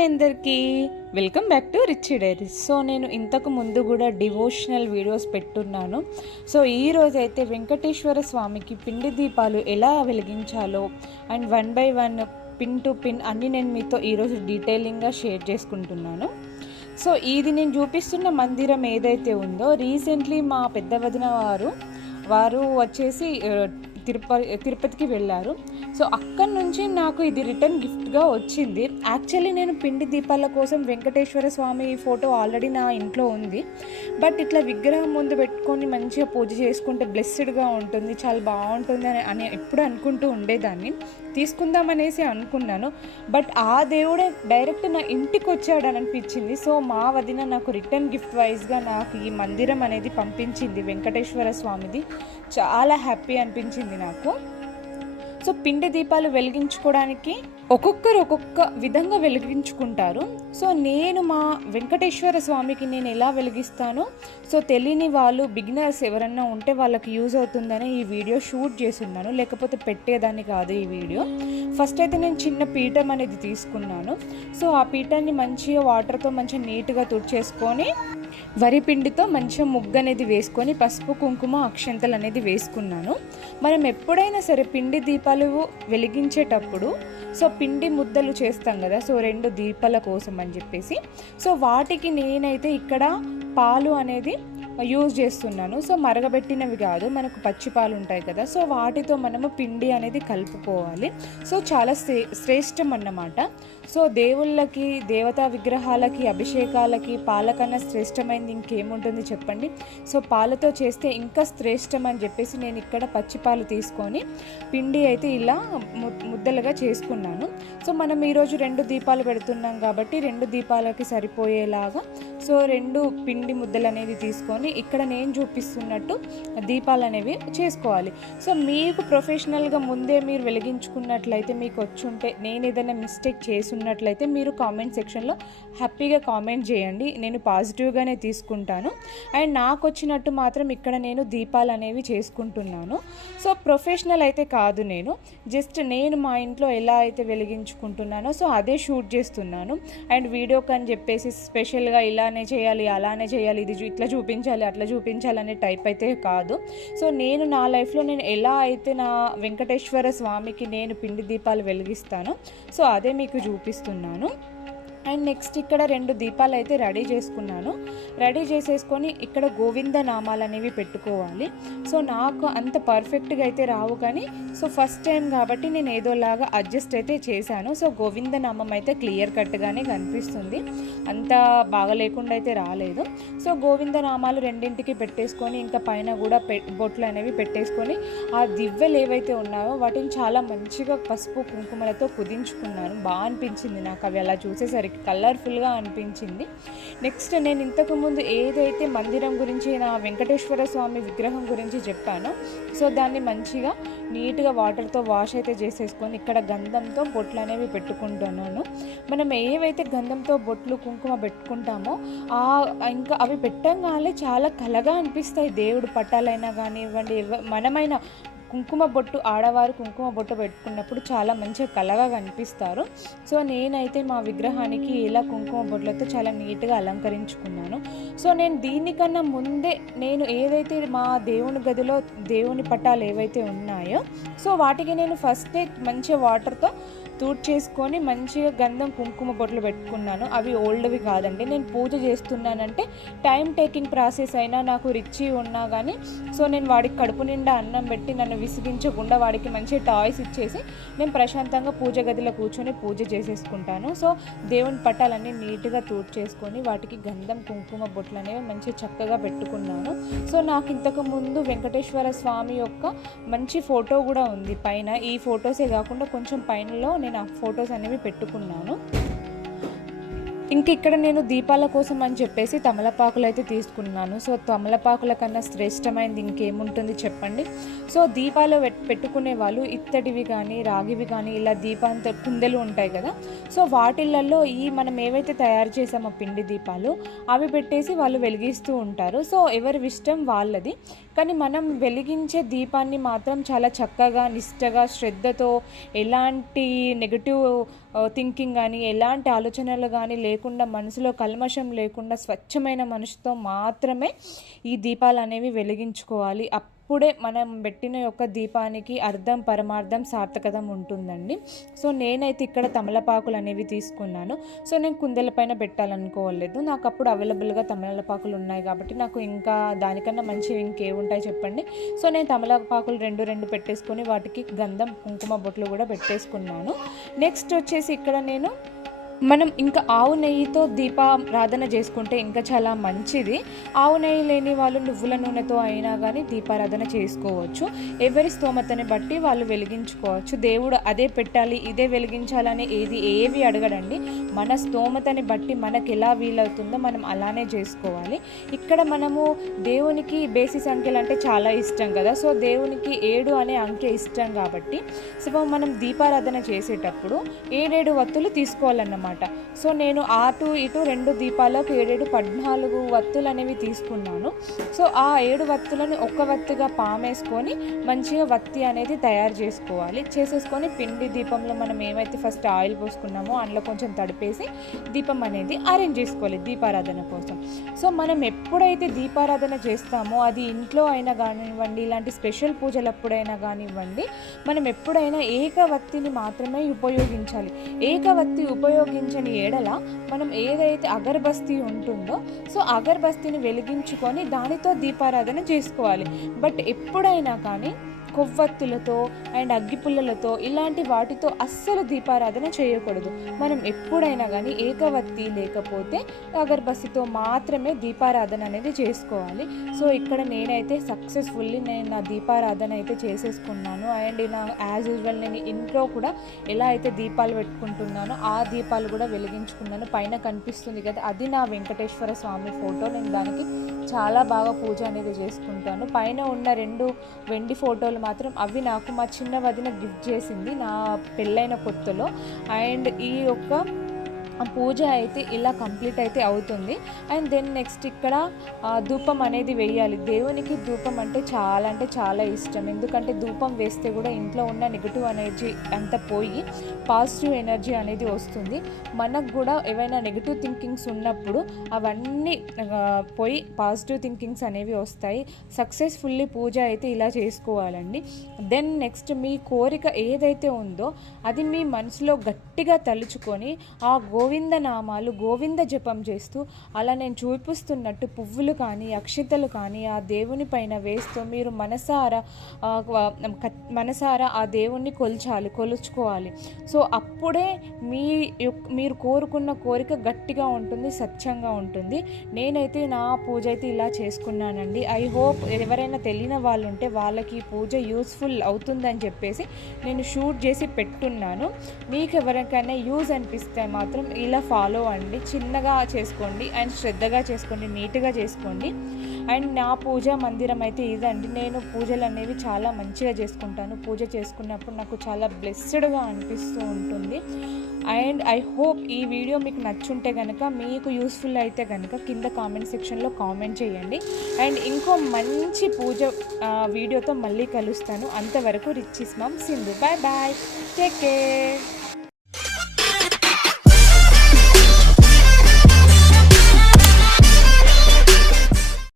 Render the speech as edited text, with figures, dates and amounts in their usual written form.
Hi అందరికీ, welcome back to rich diaries. So నేను ఇంతకు ముందు కూడా డివోషనల్ వీడియోస్ పెట్టున్నాను. సో ఈరోజైతే వెంకటేశ్వర స్వామికి పిండి దీపాలు ఎలా వెలిగించాలో and 1 by 1 pin to pin అన్నీ నేను మీతో ఈరోజు డీటెయిలింగ్గా షేర్ చేసుకుంటున్నాను. సో ఇది నేను చూపిస్తున్న మందిరం ఏదైతే ఉందో రీసెంట్లీ మా పెద్ద వదిన వారు వచ్చేసి తిరుపతికి వెళ్ళారు. సో అక్కడి నుంచి నాకు ఇది రిటర్న్ గిఫ్ట్గా వచ్చింది. యాక్చువల్లీ నేను పిండి దీపాల కోసం వెంకటేశ్వర స్వామి ఫోటో ఆల్రెడీ నా ఇంట్లో ఉంది. బట్ ఇట్లా విగ్రహం ముందు పెట్టుకొని మంచిగా పూజ చేసుకుంటే బ్లెస్డ్గా ఉంటుంది, చాలా బాగుంటుంది అని ఎప్పుడు అనుకుంటూ ఉండేదాన్ని. తీసుకుందామనేసి అనుకున్నాను. బట్ ఆ దేవుడే డైరెక్ట్ నా ఇంటికి వచ్చాడని అనిపించింది. సో మా వదిన నాకు రిటర్న్ గిఫ్ట్ వైజ్గా నాకు ఈ మందిరం అనేది పంపించింది, వెంకటేశ్వర స్వామిది. చాలా హ్యాపీ అనిపించింది నాకు. సో పిండి దీపాలు వెలిగించుకోవడానికి ఒక్కొక్కరు ఒక్కొక్క విధంగా వెలిగించుకుంటారు. సో నేను మా వెంకటేశ్వర స్వామికి నేను ఎలా వెలిగిస్తానో, సో తెలియని వాళ్ళు బిగినర్స్ ఎవరన్నా ఉంటే వాళ్ళకి యూజ్ అవుతుందని ఈ వీడియో షూట్ చేస్తున్నాను, లేకపోతే పెట్టేదాన్ని కాదు ఈ వీడియో. ఫస్ట్ అయితే నేను చిన్న పీఠం అనేది తీసుకున్నాను. సో ఆ పీఠాన్ని మంచిగా వాటర్తో మంచిగా నీట్గా తుడిచేసుకొని వరిపిండితో మంచిగా ముగ్గు అనేది వేసుకొని పసుపు కుంకుమ అక్షంతలు అనేది వేసుకున్నాను. మనం ఎప్పుడైనా సరే పిండి దీపాలు వెలిగించేటప్పుడు సో పిండి ముద్దలు చేస్తాం కదా, సో 2 దీపాల కోసం అని చెప్పేసి. సో వాటికి నేనైతే ఇక్కడ పాలు అనేది యూజ్ చేస్తున్నాను. సో మరగబెట్టినవి కాదు, మనకు పచ్చి పాలు ఉంటాయి కదా, సో వాటితో మనము పిండి అనేది కలుపుకోవాలి. సో చాలా శ్రేష్టం అన్నమాట. సో దేవుళ్ళకి, దేవతా విగ్రహాలకి, అభిషేకాలకి పాలకన్నా శ్రేష్టమైనది ఇంకేముంటుంది చెప్పండి. సో పాలతో చేస్తే ఇంకా శ్రేష్టం అని చెప్పేసి నేను ఇక్కడ పచ్చిపాలు తీసుకొని పిండి అయితే ఇలా ముద్దలుగా చేసుకున్నాను. సో మనం ఈరోజు 2 దీపాలు పెడుతున్నాం కాబట్టి 2 దీపాలకి సరిపోయేలాగా సో 2 పిండి ముద్దలు అనేది తీసుకొని ఇక్కడ నేను చూపిస్తున్నట్టు దీపాలు అనేవి చేసుకోవాలి. సో మీకు ప్రొఫెషనల్గా ముందే మీరు వెలిగించుకున్నట్లయితే, మీకు వచ్చుంటే, నేను ఏదైనా మిస్టేక్ చేసున్నట్లయితే మీరు కామెంట్ సెక్షన్లో హ్యాపీగా కామెంట్ చేయండి, నేను పాజిటివ్గానే తీసుకుంటాను. అండ్ నాకు వచ్చినట్టు మాత్రం ఇక్కడ నేను దీపాలు అనేవి చేసుకుంటున్నాను. సో ప్రొఫెషనల్ అయితే కాదు, నేను జస్ట్ నేను మా ఇంట్లో ఎలా అయితే వెలిగించుకుంటున్నానో సో అదే షూట్ చేస్తున్నాను. అండ్ వీడియోకి అని చెప్పేసి స్పెషల్గా ఇలానే చేయాలి, అలానే చేయాలి, ఇది ఇట్లా చూపించాలి, అట్లా చూపించాలనే టైప్ అయితే కాదు. సో నేను నా లైఫ్లో నేను ఎలా అయితే నా వెంకటేశ్వర స్వామికి నేను పిండి దీపాలు వెలిగిస్తానో సో అదే మీకు చూపిస్తున్నాను. అండ్ నెక్స్ట్ ఇక్కడ 2 దీపాలు అయితే రెడీ చేసుకున్నాను. రెడీ చేసేసుకొని ఇక్కడ గోవింద నామాలు అనేవి పెట్టుకోవాలి. సో నాకు అంత పర్ఫెక్ట్గా అయితే రావు, కానీ సో ఫస్ట్ టైం కాబట్టి నేను ఏదోలాగా అడ్జస్ట్ అయితే చేశాను. సో గోవింద నామం అయితే క్లియర్ కట్గానే కనిపిస్తుంది, అంత బాగా లేకుండా అయితే రాలేదు. సో గోవింద నామాలు 2ంటికి పెట్టేసుకొని ఇంకా పైన కూడా బొట్లు అనేవి పెట్టేసుకొని ఆ దివ్వెలు ఏవైతే ఉన్నాయో వాటిని చాలా మంచిగా పసుపు కుంకుమలతో కుదించుకున్నాను. బాగా అనిపించింది నాకు అవి అలా చూసేసరికి, కలర్ఫుల్గా అనిపించింది. నెక్స్ట్ నేను ఇంతకుముందు ఏదైతే మందిరం గురించి, నా వెంకటేశ్వర స్వామి విగ్రహం గురించి చెప్పానో సో దాన్ని మంచిగా నీట్గా వాటర్తో వాష్ అయితే చేసేసుకొని ఇక్కడ గంధంతో బొట్లు అనేవి పెట్టుకుంటున్నాను. మనం ఏవైతే గంధంతో బొట్లు కుంకుమ పెట్టుకుంటామో ఇంకా అవి పెట్టంగానే చాలా కలగా అనిపిస్తాయి. దేవుడు పట్టాలైనా కానివ్వండి, మనమైనా కుంకుమ బొట్టు, ఆడవారు కుంకుమ బొట్టు పెట్టుకున్నప్పుడు చాలా మంచిగా కలగా కనిపిస్తారు. సో నేనైతే మా విగ్రహానికి ఇలా కుంకుమ బొట్లతో చాలా నీట్గా అలంకరించుకున్నాను. సో నేను దీనికన్నా ముందే నేను ఏదైతే మా దేవుని గదిలో దేవుని పటాలు ఏవైతే ఉన్నాయో సో వాటికి నేను ఫస్టే మంచిగా వాటర్తో చేసుకొని మంచిగా గంధం కుంకుమ బొట్లు పెట్టుకున్నాను. అవి ఓల్డ్వి కాదండి, నేను పూజ చేస్తున్నానంటే టైం టేకింగ్ ప్రాసెస్ అయినా నాకు రిచ్ ఉన్నా కానీ సో నేను వాడికి కడుపు నిండా అన్నం పెట్టి నన్ను విసిగించకుండా వాడికి మంచి టాయ్స్ ఇచ్చేసి నేను ప్రశాంతంగా పూజ గదిలో కూర్చొని పూజ చేసేసుకుంటాను. సో దేవుని పటాలన్నీ నీట్గా చేసుకొని వాటికి గంధం కుంకుమ బొట్లు అనేవి మంచి చక్కగా పెట్టుకున్నాను. సో నాకు ఇంతకు ముందు వెంకటేశ్వర స్వామి యొక్క మంచి ఫోటో కూడా ఉంది పైన. ఈ ఫొటోసే కాకుండా కొంచెం పైనలో నేను ఆ ఫొటోస్ అనేవి పెట్టుకున్నాను. ఇంక ఇక్కడ నేను దీపాల కోసం అని చెప్పేసి తమలపాకులు అయితే తీసుకున్నాను. సో తమలపాకుల కన్నా శ్రేష్టమైనది ఇంకేముంటుంది చెప్పండి. సో దీపాలు పెట్టుకునే వాళ్ళు ఇత్తడివి కానీ రాగివి కానీ ఇలా దీపాంత కుందెలు ఉంటాయి కదా, సో వాటిళ్ళల్లో మనం ఏవైతే తయారు చేసామో పిండి దీపాలు అవి పెట్టేసి వాళ్ళు వెలిగిస్తూ ఉంటారు. సో ఎవరి ఇష్టం వాళ్ళది, కానీ మనం వెలిగించే దీపాన్ని మాత్రం చాలా చక్కగా నిష్టగా శ్రద్ధతో ఎలాంటి నెగటివ్ థింకింగ్ కానీ ఎలాంటి ఆలోచనలు కానీ లేకుండా, మనసులో కల్మషం లేకుండా స్వచ్ఛమైన మనసుతో మాత్రమే ఈ దీపాలు అనేవి వెలిగించుకోవాలి. అప్పుడే మనం పెట్టిన యొక్క దీపానికి అర్థం, పరమార్థం, సార్థకత ఉంటుందండి. సో నేనైతే ఇక్కడ తమలపాకులు అనేవి తీసుకున్నాను. సో నేను కుందెల పైన పెట్టాలనుకోలేదు, నాకు అప్పుడు అవైలబుల్గా తమలపాకులు ఉన్నాయి కాబట్టి నాకు ఇంకా దానికన్నా మంచివి ఇంకేముంటాయి చెప్పండి. సో నేను తమలపాకులు రెండు పెట్టేసుకొని వాటికి గంధం, కుంకుమ బొట్లు కూడా పెట్టేసుకున్నాను. నెక్స్ట్ వచ్చేసి ఇక్కడ మనం ఇంకా ఆవు నెయ్యితో దీపారాధన చేసుకుంటే ఇంకా చాలా మంచిది. ఆవు నెయ్యి లేని వాళ్ళు నువ్వుల నూనెతో అయినా కానీ దీపారాధన చేసుకోవచ్చు. ఎవరి స్తోమతని బట్టి వాళ్ళు వెలిగించుకోవచ్చు. దేవుడు అదే పెట్టాలి, ఇదే వెలిగించాలని ఏవి అడగడండి. మన స్తోమతని బట్టి మనకు ఎలా వీలవుతుందో మనం అలానే చేసుకోవాలి. ఇక్కడ మనము దేవునికి బేసి సంఖ్యలు అంటే చాలా ఇష్టం కదా. సో దేవునికి 7 అనే అంకె ఇష్టం కాబట్టి సో మనం దీపారాధన చేసేటప్పుడు 7 వత్తులు తీసుకోవాలన్నమాట. సో నేను అటు ఇటు 2 దీపాలకు 14 వత్తులు అనేవి తీసుకున్నాను. సో ఆ 7 వత్తులను ఒక వత్తుగా పామేసుకొని మంచిగా వత్తి అనేది తయారు చేసేసుకొని పిండి దీపంలో మనం ఏమైతే ఫస్ట్ ఆయిల్ పోసుకున్నామో అందులో కొంచెం తడిపేసి దీపం అనేది అరేంజ్ చేసుకోవాలి దీపారాధన కోసం. సో మనం ఎప్పుడైతే దీపారాధన చేస్తామో అది ఇంట్లో అయినా కానివ్వండి, ఇలాంటి స్పెషల్ పూజలప్పుడైనా కానివ్వండి, మనం ఎప్పుడైనా ఏకవత్తిని మాత్రమే ఉపయోగించాలి. ఏకవత్తి ఉపయోగించని ఎడల మనం ఏదైతే అగరబస్తీ ఉంటుందో సో అగరబస్తీని వెలిగించుకొని దానితో దీపారాధన చేసుకోవాలి. బట్ ఎప్పుడైనా కానీ కొవ్వొత్తులతో అండ్ అగ్గిపుల్లలతో ఇలాంటి వాటితో అస్సలు దీపారాధన చేయకూడదు. మనం ఎప్పుడైనా కానీ ఏకవత్తి లేకపోతే అగరబత్తితో మాత్రమే దీపారాధన అనేది చేసుకోవాలి. సో ఇక్కడ నేనైతే సక్సెస్ఫుల్లీ నా దీపారాధన అయితే చేసేసుకున్నాను. అండ్ యాజ్ యూజువల్ నేను ఇంట్లో కూడా ఎలా అయితే దీపాలు పెట్టుకుంటున్నానో ఆ దీపాలు కూడా వెలిగించుకున్నాను. పైన కనిపిస్తుంది కదా, అది నా వెంకటేశ్వర స్వామి ఫోటో. నేను దానికి చాలా బాగా పూజ అనేది చేసుకుంటాను. పైన ఉన్న 2 వెండి ఫోటోలు మాత్రం అవి నాకు మా చిన్న వదిన గిఫ్ట్ చేసింది నా పెళ్ళైన కొత్తలో. అండ్ ఈ యొక్క పూజ అయితే ఇలా కంప్లీట్ అయితే అవుతుంది. అండ్ దెన్ నెక్స్ట్ ఇక్కడ ధూపం అనేది వేయాలి. దేవునికి ధూపం అంటే చాలా ఇష్టం. ఎందుకంటే ధూపం వేస్తే కూడా ఇంట్లో ఉన్న నెగిటివ్ ఎనర్జీ అంతా పోయి పాజిటివ్ ఎనర్జీ అనేది వస్తుంది. మనకు కూడా ఏవైనా నెగిటివ్ థింకింగ్స్ ఉన్నప్పుడు అవన్నీ పోయి పాజిటివ్ థింకింగ్స్ అనేవి వస్తాయి. సక్సెస్ఫుల్లీ పూజ అయితే ఇలా చేసుకోవాలండి. దెన్ నెక్స్ట్ మీ కోరిక ఏదైతే ఉందో అది మీ మనసులో గట్టిగా తలుచుకొని ఆ గోవింద నామాలు, గోవింద జపం చేస్తూ అలా నేను చూపిస్తున్నట్టు పువ్వులు కానీ అక్షింతలు కానీ ఆ దేవుని పైన వేస్తూ మీరు మనసారా ఆ దేవుణ్ణి కొలుచుకోవాలి. సో అప్పుడే మీరు కోరుకున్న కోరిక గట్టిగా ఉంటుంది, సత్యంగా ఉంటుంది. నేనైతే నా పూజ అయితే ఇలా చేసుకున్నానండి. ఐ హోప్ ఎవరైనా తెలియని వాళ్ళు ఉంటే వాళ్ళకి ఈ పూజ యూస్ఫుల్ అవుతుందని చెప్పేసి నేను షూట్ చేసి పెట్టున్నాను. మీకు ఎవరికైనా యూజ్ అనిపిస్తే మాత్రం ఇలా ఫాలో అండి. చిన్నగా చేసుకోండి అండ్ శ్రద్ధగా చేసుకోండి, నీట్గా చేసుకోండి. అండ్ నా పూజా మందిరం అయితే ఇదండి. నేను పూజలు అనేవి చాలా మంచిగా చేసుకుంటాను. పూజ చేసుకున్నప్పుడు నాకు చాలా బ్లెస్డ్గా అనిపిస్తూ ఉంటుంది. అండ్ ఐ హోప్ ఈ వీడియో మీకు నచ్చుంటే కనుక, మీకు యూస్ఫుల్ అయితే కనుక కింద కామెంట్ సెక్షన్లో కామెంట్ చేయండి. అండ్ ఇంకో మంచి పూజ వీడియోతో మళ్ళీ కలుస్తాను. అంతవరకు rich is ma'am Sindhu. Bye bye, take care.